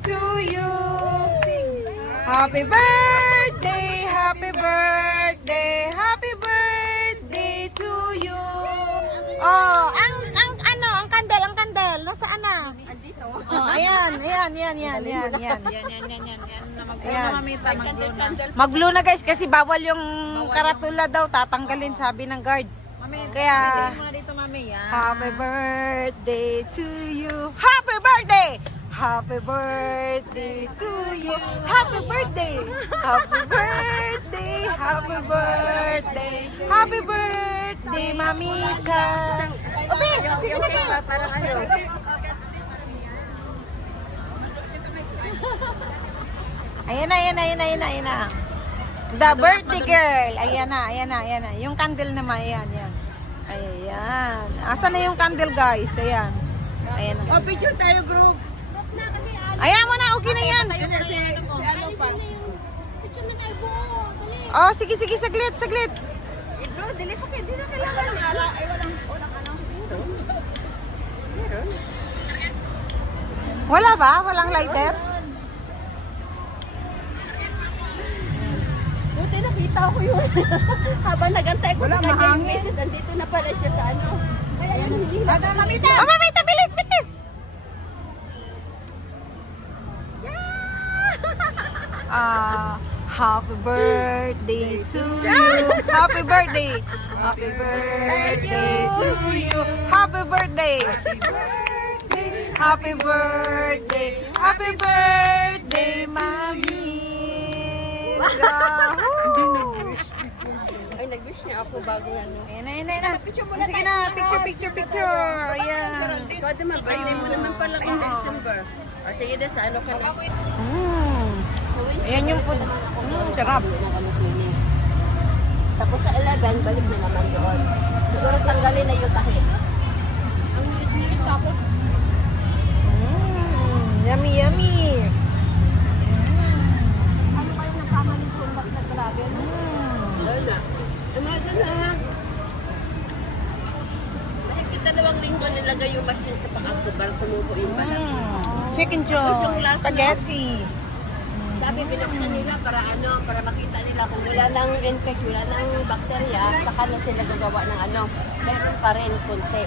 to you. Happy birthday, happy birthday, happy birthday to you. Oh, ang ang ano, ang kandel, ang kandel, nasaan na? Andito. Oh, ayan, ayan, ayan, ayan, ayan, ayan. Yan, yan, yan, yan, yan. Na mag Ayan. na mamita, na. Mag-blue na guys kasi bawal yung karatula daw tatanggalin sabi ng guard. Kaya mami, muna dito, mami. Yan. Happy birthday to you. Happy birthday. Happy birthday to you. Happy birthday. Happy birthday. Happy birthday. Happy birthday, Mamika. Obe, sige na ba? Para ano? Ayan na, ayan na, ayan na, ayan na, ayan na. The birthday girl. Ayan na, ayan na, ayan na. Yung candle naman, ayan, ayan. Ayan. Asan na yung candle, guys? Ayan. Ayan na. Oh, picture tayo group. Ayan mo na, okay na yan. Hindi, si, si ano pa. Oh, sige, sige, saglit, saglit. Bro, dili pa kayo. Di na kailangan. Ara, ay walang, walang ano. Meron. Wala ba? Walang lighter? Buti nakita ko yun. Habang nagantay ko sa kanya yung misis, andito na pala siya sa ano. Ayun, hindi na. Mamita! Oh, mamita, bilis, bilis. Ah, happy birthday to you. Happy birthday. Happy birthday to you. Happy birthday. Happy birthday. Happy birthday, Mami. Ay, nag-wish niya ako bago ano. Ayan ayan ayan. Sige na, picture, picture, picture. Ayan. Ikaw naman, birthday mo naman pala in December. O sige na, sa ano ka na. Mm. Ayan yung food. Mm, sarap. Tapos sa 11, balik na naman doon. Siguro tanggalin na yung tahi. Tapos, Mm, yummy, yummy. ano kayo ng kamaling kumbak na grabe? no? Mm. Wala na. Imagine na. Mahigit dalawang linggo nilagay yung machine sa pang-ako para tumubo yung balat. Mm. Chicken joy, spaghetti. Sabi binuksan nila para ano, para makita nila kung wala nang infection, wala nang bakterya, saka na sila gagawa ng ano. Meron pa rin konti.